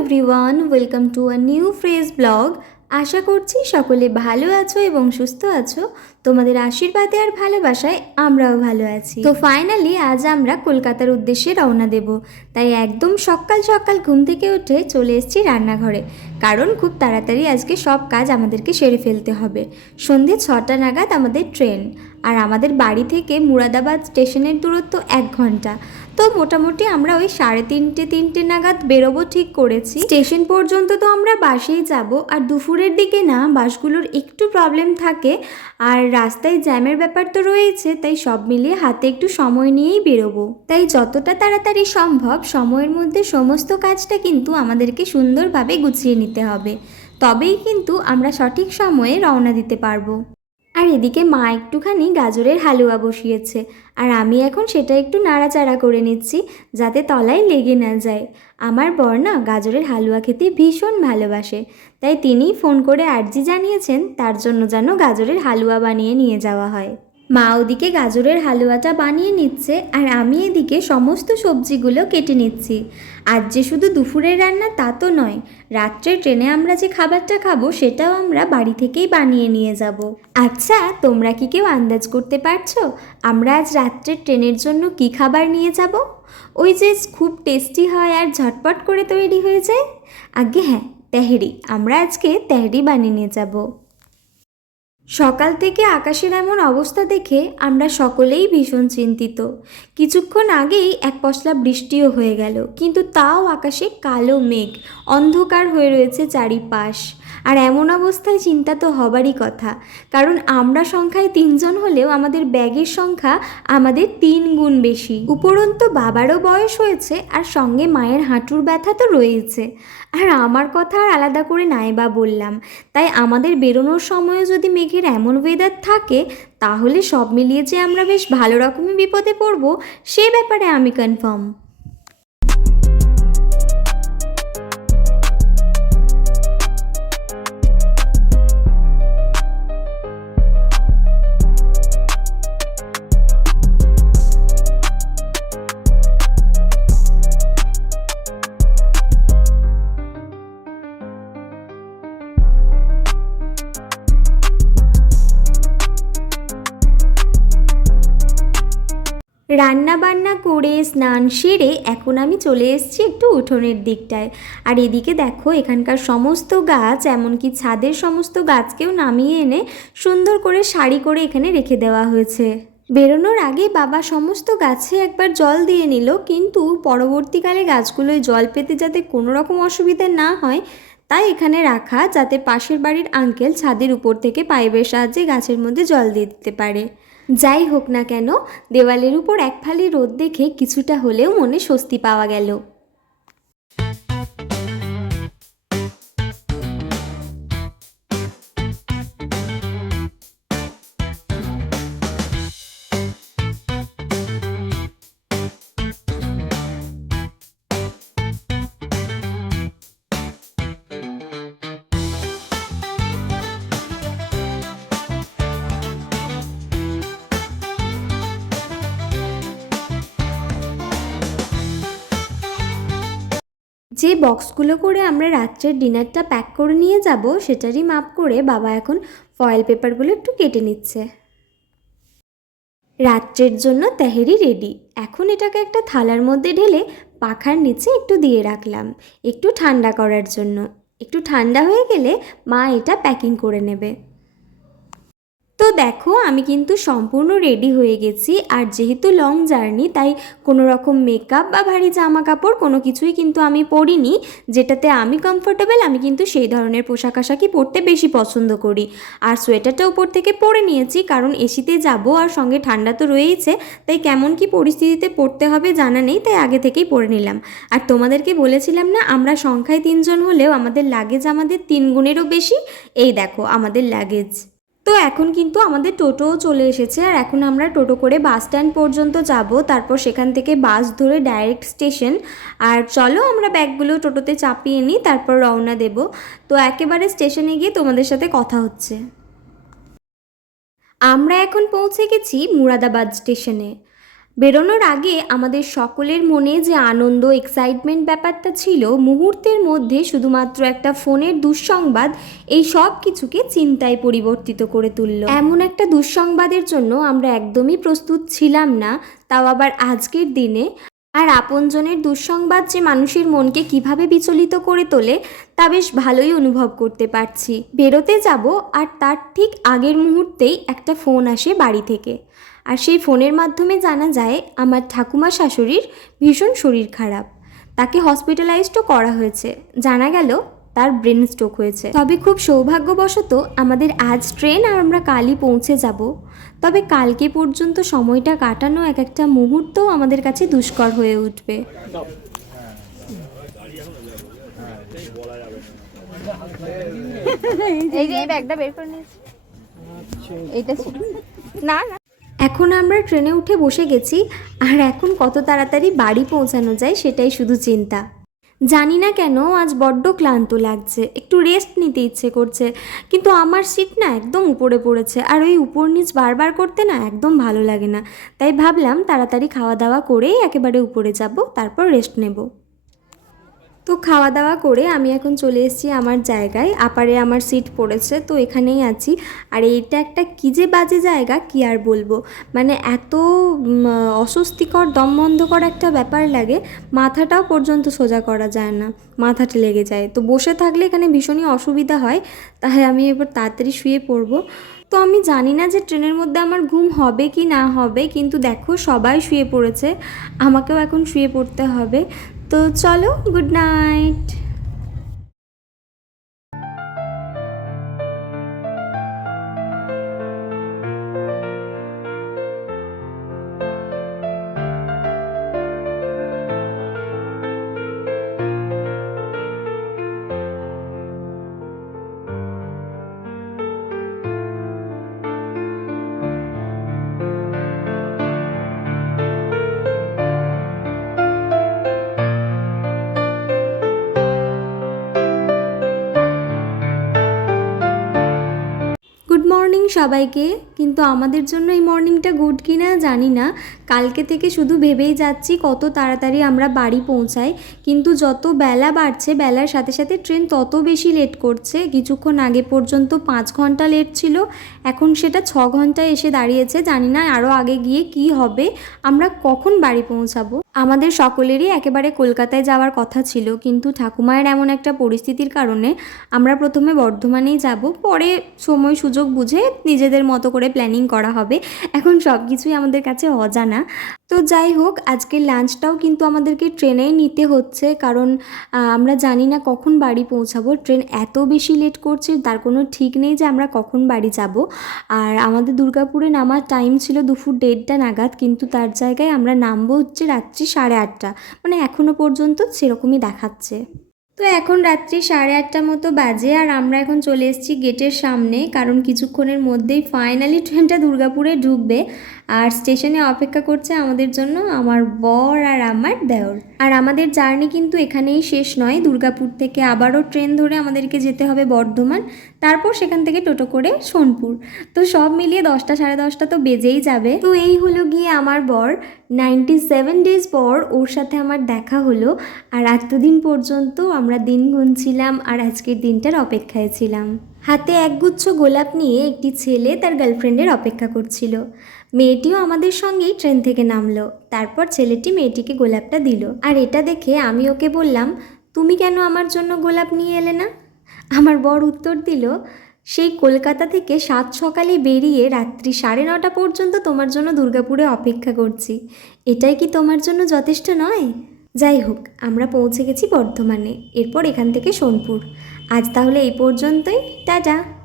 Everyone welcome to a new phrase blog আশা করছি সকলে ভালো আছো এবং সুস্থ আছো। তোমাদের আশীর্বাদে আর ভালোবাসায় আমরাও ভালো আছি। তো ফাইনালি আজ আমরা কলকাতার উদ্দেশ্যে রওনা দেব। তাই একদম সকাল সকাল ঘুম থেকে উঠে চলে এসেছি রান্নাঘরে। কারণ খুব তাড়াতাড়ি আজকে সব কাজ আমাদেরকে সেরে ফেলতে হবে। সন্ধে ছটা নাগাদ আমাদের ট্রেন। আর আমাদের বাড়ি থেকে মুরাদাবাদ স্টেশনের দূরত্ব এক ঘণ্টা। তো মোটামুটি আমরা ওই সাড়ে তিনটে তিনটে নাগাদ বেরোবো ঠিক করেছি। স্টেশন পর্যন্ত তো আমরা বাসেই যাব। আর দুপুরের দিকে না, বাসগুলোর একটু প্রবলেম থাকে। আর রাস্তায় জ্যামের ব্যাপার তো রয়েছে তাই সব মিলিয়ে হাতে একটু সময় নিয়েই বেরোবো। তাই যতটা তাড়াতাড়ি সম্ভব সময়ের মধ্যে সমস্ত কাজটা কিন্তু আমাদেরকে সুন্দরভাবে গুছিয়ে নিতে হবে। তবেই কিন্তু আমরা সঠিক সময়ে রওনা দিতে পারব। আর এদিকে মা একটুখানি গাজরের হালুয়া বসিয়েছে। আর আমি এখন সেটা একটু নাড়াচাড়া করে নিচ্ছি, যাতে তলায় লেগে না যায়। আমার বর না গাজরের হালুয়া খেতে ভীষণ ভালোবাসে। তাই তিনি ফোন করে আর্জি জানিয়েছেন তার জন্য যেন গাজরের হালুয়া বানিয়ে নিয়ে যাওয়া হয়। মা ওদিকে গাজরের হালুয়াটা বানিয়ে নিচ্ছে আর আমি এদিকে সমস্ত সবজিগুলো কেটে নিচ্ছি। আজ যে শুধু দুপুরের রান্না তা তো নয় রাত্রে ট্রেনে আমরা যে খাবারটা খাব সেটাও আমরা বাড়ি থেকেই বানিয়ে নিয়ে যাব। আচ্ছা তোমরা কি কেউ আন্দাজ করতে পারছ আমরা আজ রাত্রে ট্রেনের জন্য কি খাবার নিয়ে যাব? ওই যে খুব টেস্টি হয় আর ঝটপট করে তৈরি হয়ে যায়। আগে হ্যাঁ তেহরি, আমরা আজকে তেহরি বানিয়ে নিয়ে যাব। সকাল থেকে আকাশের এমন অবস্থা দেখে আমরা সকলেই ভীষণ চিন্তিত। কিছুক্ষণ আগেই এক পশলা বৃষ্টিও হয়ে গেল, কিন্তু তাও আকাশে কালো মেঘ, অন্ধকার হয়ে রয়েছে চারিপাশ। আর এমন অবস্থায় চিন্তা তো হবারই কথা। কারণ আমরা সংখ্যায় তিনজন হলেও আমাদের ব্যাগের সংখ্যা আমাদের তিন গুণ বেশি। উপরন্তু বাবারও বয়স হয়েছে আর সঙ্গে মায়ের হাঁটুর ব্যথা তো রয়েছে আর আমার কথা আর আলাদা করে নাই বা বললাম। তাই আমাদের বেরোনোর সময় যদি মেঘের এমন ওয়েদার থাকে, তাহলে সব মিলিয়ে যে আমরা বেশ ভালো রকমই বিপদে পড়ব, সে ব্যাপারে আমি কনফার্ম রান্না বান্না করে, স্নান সেরে এখন আমি চলে এসেছি একটু উঠোনের দিকটায়। আর এদিকে দেখো, এখানকার সমস্ত গাছ, এমনকি ছাদের সমস্ত গাছকেও নামিয়ে এনে সুন্দর করে শাড়ি করে এখানে রেখে দেওয়া হয়েছে। বেরোনোর আগে বাবা সমস্ত গাছে একবার জল দিয়ে নিল, কিন্তু পরবর্তীকালে গাছগুলোয় জল পেতে যাতে কোনো রকম অসুবিধা না হয়, তাই এখানে রাখা, যাতে পাশের বাড়ির আঙ্কেল ছাদের উপর থেকে পাইপের সাহায্যে গাছের মধ্যে জল দিয়ে দিতে পারে। যাই হোক না কেন, দেওয়ালের উপর এক ফালি রোদ দেখে কিছুটা হলেও মনে স্বস্তি পাওয়া গেল। যে বক্সগুলো করে আমরা রাত্রের ডিনারটা প্যাক করে নিয়ে যাব, সেটারই মাপ করে বাবা এখন ফয়েল পেপারগুলো একটু কেটে নিচ্ছে। রাত্রের জন্য তেহেরি রেডি এখন এটাকে একটা থালার মধ্যে ঢেলে পাখার নিচে একটু দিয়ে রাখলাম, একটু ঠান্ডা করার জন্য। একটু ঠান্ডা হয়ে গেলে মা এটা প্যাকিং করে নেবে। তো দেখো, আমি কিন্তু সম্পূর্ণ রেডি হয়ে গেছি। আর যেহেতু লং জার্নি তাই কোনো রকম মেকআপ বা ভারী জামা কাপড় কোনো কিছুই কিন্তু আমি পরিনি। যেটাতে আমি কমফোর্টেবল আমি কিন্তু সেই ধরনের পোশাক আশাকই পরতে বেশি পছন্দ করি। আর সোয়েটারটা উপর থেকে পরে নিয়েছি, কারণ এসিতে যাব আর সঙ্গে ঠান্ডা তো রয়েইছে, তাই কেমন কি পরিস্থিতিতে পড়তে হবে জানা নেই, তাই আগে থেকেই পরে নিলাম। আর তোমাদেরকে বলেছিলাম না, আমরা সংখ্যায় তিনজন হলেও আমাদের লাগেজ আমাদের তিন গুণেরও বেশি? এই দেখো, আমাদের লাগেজ তো এখন কিন্তু আমাদের টোটোও চলে এসেছে আর এখন আমরা টোটো করে বাস স্ট্যান্ড পর্যন্ত যাব। তারপর সেখান থেকে বাস ধরে ডাইরেক্ট স্টেশন। আর চলো আমরা ব্যাগগুলো টোটোতে চাপিয়ে নিই, তারপর রওনা দেব। তো একেবারে স্টেশনে গিয়ে তোমাদের সাথে কথা হচ্ছে। আমরা এখন পৌঁছে গেছি মুরাদাবাদ স্টেশনে। বেরোনোর আগে আমাদের সকলের মনে যে আনন্দ এক্সাইটমেন্ট ব্যাপারটা ছিল, মুহূর্তের মধ্যে শুধুমাত্র একটা ফোনের দুঃসংবাদ, এই সব কিছুকে চিন্তায় পরিবর্তিত করে তুলল। এমন একটা দুঃসংবাদের জন্য আমরা একদমই প্রস্তুত ছিলাম না, তাও আবার আজকের দিনে। আর আপনজনের দুঃসংবাদ যে মানুষের মনকে কীভাবে বিচলিত করে তোলে, তা বেশ ভালোই অনুভব করতে পারছি। বেরোতে যাব আর তার ঠিক আগের মুহূর্তেই একটা ফোন আসে বাড়ি থেকে। আর সেই ফোনের মাধ্যমে জানা যায়, আমার ঠাকুমা শাশুড়ির ভীষণ শরীর খারাপ। তাকে হসপিটালাইজডও করা হয়েছে। জানা গেল, তার ব্রেন স্ট্রোক হয়েছে। তবে খুব সৌভাগ্যবশত আমাদের আজ ট্রেন আর আমরা কালই পৌঁছে যাব। তবে কালকে পর্যন্ত সময়টা কাটানো এক একটা মুহূর্তও আমাদের কাছে দুষ্কর হয়ে উঠবে। এই যে এই ব্যাগটা বের করে নিয়েছি। না না। এখন আমরা ট্রেনে উঠে বসে গেছি, আর এখন কত তাড়াতাড়ি বাড়ি পৌঁছানো যায় সেটাই শুধু চিন্তা। জানি না কেন, আজ বড্ড ক্লান্ত লাগছে, একটু রেস্ট নিতে ইচ্ছে করছে, কিন্তু আমার সিট না একদম উপরে পড়েছে, আর ওই উপর নিচ বারবার করতে না একদম ভালো লাগে না। তাই ভাবলাম তাড়াতাড়ি খাওয়া দাওয়া করেই একেবারে উপরে যাব, তারপর রেস্ট নেব। তো খাওয়া দাওয়া করে আমি এখন চলে এসেছি আমার জায়গায়। আপারে আমার সিট পড়েছে, তো এখানেই আছি। আর এইটা একটা কী যে বাজে জায়গা, কি আর বলব? মানে এত অস্বস্তিকর দম বন্ধকর একটা ব্যাপার লাগে, মাথাটাও পর্যন্ত সোজা করা যায় না, মাথাটা লেগে যায়। তো বসে থাকলে এখানে ভীষণই অসুবিধা হয়, তাই আমি এবার তাড়াতাড়ি শুয়ে পড়ব। তো আমি জানি না যে ট্রেনের মধ্যে আমার ঘুম হবে কি না হবে, কিন্তু দেখো সবাই শুয়ে পড়েছে, আমাকেও এখন শুয়ে পড়তে হবে। তো চলো গুড নাইট সবাইকে কিন্তু আমাদের জন্য এই মর্নিংটা গুড কি না জানি না। কালকে থেকে শুধু ভেবেই যাচ্ছি কত তাড়াতাড়ি আমরা বাড়ি পৌঁছাই। কিন্তু যত বেলা বাড়ছে, বেলার সাথে সাথে ট্রেন তত বেশি লেট করছে। কিছুক্ষণ আগে পর্যন্ত পাঁচ ঘণ্টা লেট ছিল, এখন সেটা ছ ঘন্টায় এসে দাঁড়িয়েছে। জানি না আরও আগে গিয়ে কি হবে, আমরা কখন বাড়ি পৌঁছাবো? আমাদের সকলেরই একেবারে কলকাতায় যাওয়ার কথা ছিল, কিন্তু ঠাকুমায়ের এমন একটা পরিস্থিতির কারণে আমরা প্রথমে বর্ধমানেই যাব। পরে সময় সুযোগ বুঝে নিজেদের মতো করে প্ল্যানিং করা হবে। এখন সব কিছুই আমাদের কাছে অজানা। তো যাই হোক, আজকের লাঞ্চটাও কিন্তু আমাদেরকে ট্রেনেই নিতে হচ্ছে। কারণ আমরা জানি না কখন বাড়ি পৌঁছাবো। ট্রেন এত বেশি লেট করছে, তার কোনো ঠিক নেই যে আমরা কখন বাড়ি যাব। আর আমাদের দুর্গাপুরে নামার টাইম ছিল দুপুর দেড়টা নাগাদ, কিন্তু তার জায়গায় আমরা নামবো হচ্ছে রাত্রি সাড়ে আটটা। মানে এখনও পর্যন্ত সেরকমই দেখাচ্ছে। তো এখন রাত্রি সাড়ে আটটা মতো বাজে আর আমরা এখন চলে এসেছি গেটের সামনে, কারণ কিছুক্ষণের মধ্যেই ফাইনালি ট্রেনটা দুর্গাপুরে ঢুকবে। আর স্টেশনে অপেক্ষা করছে আমাদের জন্য আমার বর আর আমার দেওর। আর আমাদের জার্নি কিন্তু এখানেই শেষ নয়। দুর্গাপুর থেকে আবারও ট্রেন ধরে আমাদেরকে যেতে হবে বর্ধমান, তারপর সেখান থেকে টোটো করে সোনপুর। তো সব মিলিয়ে দশটা সাড়ে দশটা তো বেজেই যাবে। তো এই হলো গিয়ে আমার বর। নাইনটি সেভেন ডেজ পর ওর সাথে আমার দেখা হলো। আর এতদিন পর্যন্ত আমরা দিন গুনছিলাম আর আজকের দিনটার অপেক্ষায় ছিলাম। হাতে একগুচ্ছ গোলাপ নিয়ে একটি ছেলে তার গার্লফ্রেন্ডের অপেক্ষা করছিল। মেয়েটিও আমাদের সঙ্গেই ট্রেন থেকে নামলো। তারপর ছেলেটি মেয়েটিকে গোলাপটা দিল। আর এটা দেখে আমি ওকে বললাম, তুমি কেন আমার জন্য গোলাপ নিয়ে এলে না? আমার বর উত্তর দিল, সেই কলকাতা থেকে সাত সকালে বেরিয়ে রাত্রি সাড়ে নটা পর্যন্ত তোমার জন্য দুর্গাপুরে অপেক্ষা করছি। এটাই কি তোমার জন্য যথেষ্ট নয়? যাই হোক, আমরা পৌঁছে গেছি বর্ধমানে, এরপর এখান থেকে সোনপুর। আজ তাহলে এই পর্যন্তই। টাটা!